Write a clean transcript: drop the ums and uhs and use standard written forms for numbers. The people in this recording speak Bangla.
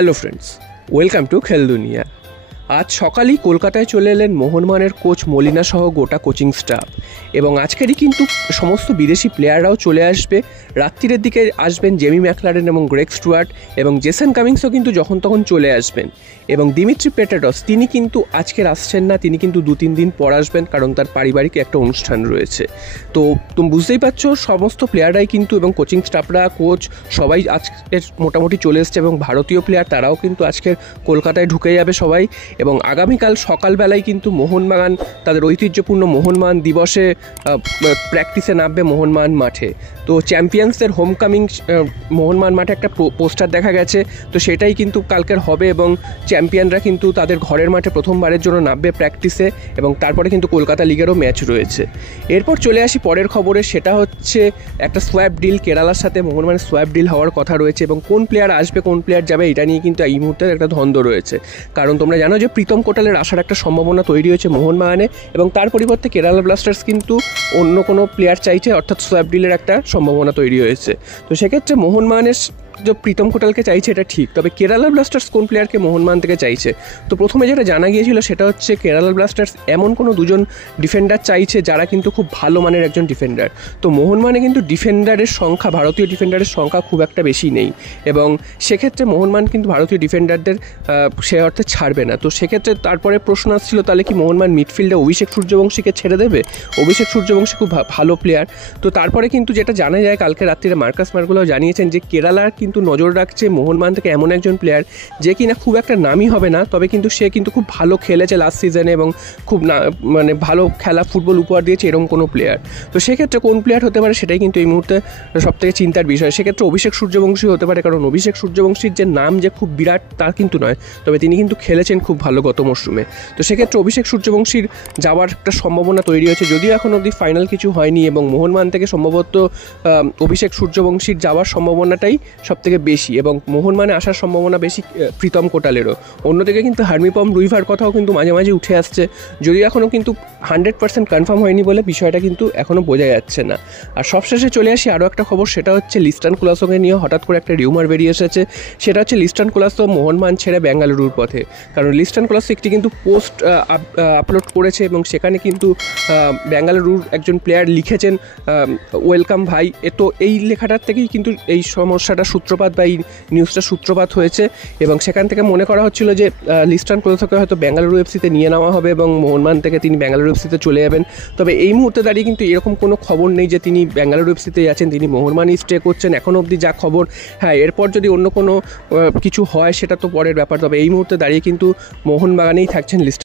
হ্যালো ফ্রেন্ডস, ওয়েলকাম টু খেল দুনিয়া। আজ সকালেই কলকাতায় চলে এলেন মোহনবাগানের কোচ মলিনা সহ গোটা কোচিং স্টাফ, এবং আজকেরই কিন্তু সমস্ত বিদেশি প্লেয়াররাও চলে আসবে। রাত্রিরের দিকে আসবেন জেমি ম্যাকলারেন এবং গ্রেগ স্টুয়ার্ট, এবং জেসন কামিংসও কিন্তু যখন তখন চলে আসবেন। এবং দিমিত্রি পেটাটস তিনি কিন্তু আজকের আসছেন না, তিনি কিন্তু 2-3 দিন পর আসবেন, কারণ তার পারিবারিক একটা অনুষ্ঠান রয়েছে। তো তুমি বুঝতেই পারছো, সমস্ত প্লেয়াররাই কিন্তু এবং কোচিং স্টাফরা, কোচ সবাই আজকের মোটামুটি চলে এসছে, এবং ভারতীয় প্লেয়ার তারাও কিন্তু আজকের কলকাতায় ঢুকে যাবে সবাই। এবং আগামীকাল সকালবেলায় কিন্তু মোহনবাগান তাদের ঐতিহ্যপূর্ণ মোহনবাগান দিবসে প্র্যাকটিসে নামবে মোহনবাগান মাঠে। তো চ্যাম্পিয়ন্সদের হোমকামিং মোহনবাগান মাঠে একটা পোস্টার দেখা গেছে, তো সেটাই কিন্তু কালকের হবে, এবং চ্যাম্পিয়নরা কিন্তু তাদের ঘরের মাঠে প্রথমবারের জন্য নামবে প্র্যাকটিসে, এবং তারপরে কিন্তু কলকাতা লিগেরও ম্যাচ রয়েছে। এরপর চলে আসি পরের খবরে, সেটা হচ্ছে একটা সোয়াপ ডিল কেরালার সাথে মোহনবাগানের সোয়াপ ডিল হওয়ার কথা রয়েছে, এবং কোন প্লেয়ার আসবে কোন প্লেয়ার যাবে এটা নিয়ে কিন্তু এই মুহূর্তে একটা দ্বন্দ্ব রয়েছে। কারণ তোমরা জানো যে প্রীতম কোটালের আসার একটা সম্ভাবনা তৈরি হয়েছে মোহনবাগানে, এবং তার পরিবর্তে কেরালা ব্লাস্টার্স কিন্তু অন্য কোনো প্লেয়ার চাইছে, অর্থাৎ সোয়াপ ডিলের একটা সম্ভাবনা তৈরি হয়েছে। তো সেক্ষেত্রে মোহনবাগানের যে প্রীতম কোটালকে চাইছে এটা ঠিক, তবে কেরালা ব্লাস্টার্স কোন প্লেয়ারকে মোহনবাগান থেকে চাইছে, তো প্রথমে যেটা জানা গিয়েছিল সেটা হচ্ছে কেরালা ব্লাস্টার্স এমন কোনো দুজন ডিফেন্ডার চাইছে যারা কিন্তু খুব ভালো মানের একজন ডিফেন্ডার। তো মোহনবাগানে কিন্তু ডিফেন্ডারের সংখ্যা, ভারতীয় ডিফেন্ডারের সংখ্যা খুব একটা বেশি নেই, এবং সেক্ষেত্রে মোহনবাগান কিন্তু ভারতীয় ডিফেন্ডারদের সে অর্থে ছাড়বে না। তো সেক্ষেত্রে তারপরে প্রশ্ন আসছিল, তাহলে কি মোহনবাগান মিডফিল্ডে অভিষেক সূর্যবংশীকে ছেড়ে দেবে? অভিষেক সূর্যবংশী খুব ভালো প্লেয়ার। তো তারপরে কিন্তু যেটা জানা যায়, কালকে রাত্রিরে মার্কাস মার্গুলাও জানিয়েছেন যে কেরালার কিন্তু নজর রাখছে মোহনবাগান থেকে এমন একজন প্লেয়ার যে কিনা খুব একটা নামই হবে না, তবে কিন্তু সে কিন্তু খুব ভালো খেলেছে লাস্ট সিজনে, এবং খুব মানে ভালো খেলা ফুটবল উপহার দিয়েছে এরকম কোনো প্লেয়ার। তো সেক্ষেত্রে কোন প্লেয়ার হতে পারে সেটাই কিন্তু এই মুহূর্তে সবথেকে চিন্তার বিষয়। সেক্ষেত্রে অভিষেক সূর্যবংশী হতে পারে, কারণ অভিষেক সূর্যবংশীর যে নাম যে খুব বিরাট তা কিন্তু নয়, তবে তিনি কিন্তু খেলেছেন খুব ভালো গত মরশুমে। তো সেক্ষেত্রে অভিষেক সূর্যবংশীর যাওয়ার একটা সম্ভাবনা তৈরি হয়েছে, যদিও এখন অবধি ফাইনাল কিছু হয়নি, এবং মোহনবাগান থেকে সম্ভবত অভিষেক সূর্যবংশীর যাওয়ার সম্ভাবনাটাই সবথেকে বেশি, এবং মোহনবাগানে আসার সম্ভাবনা বেশি প্রীতম কোটালেরও। অন্যদিকে কিন্তু হার্মিপম রুইভার কথাও কিন্তু মাঝে মাঝে উঠে আসছে, যদিও এখনও কিন্তু 100% কনফার্ম হয়নি বলে বিষয়টা কিন্তু এখনও বোঝা যাচ্ছে না। আর সবশেষে চলে আসি আরও একটা খবর, সেটা হচ্ছে লিস্টান কুলাসোকে নিয়ে হঠাৎ করে একটা রিউমার বেরিয়ে এসেছে। সেটা হচ্ছে লিস্টান কুলাসো মোহনবাগান ছেড়ে বেঙ্গালুরুর পথে। কারণ লিস্টান কুলাসো একটি কিন্তু পোস্ট আপলোড করেছে, এবং সেখানে কিন্তু বেঙ্গালুরুর একজন প্লেয়ার লিখেছেন ওয়েলকাম ভাই। তো এই লেখাটার থেকেই কিন্তু এই সমস্যাটা সূত্রপাত বা এই নিউজটা সূত্রপাত হয়েছে, এবং সেখান থেকে মনে করা হচ্ছিল যে লিস্টান কুলাসোকে হয়তো বেঙ্গালুরু এফসিতে নিয়ে নেওয়া হবে, এবং মোহনবাগান থেকে তিনি বেঙ্গালুরু এফসিতে চলে যাবেন। তবে এই মুহূর্তে দাঁড়িয়ে কিন্তু এরকম কোনো খবর নেই যে তিনি বেঙ্গালুরু এফসিতেই আছেন, তিনি মোহনবাগানই স্টে করছেন এখনও অবধি যা খবর। হ্যাঁ, এরপর যদি অন্য কোনো কিছু হয় সেটা তো পরের ব্যাপার, তবে এই মুহূর্তে দাঁড়িয়ে কিন্তু মোহনবাগানেই থাকছেন লিস্টান।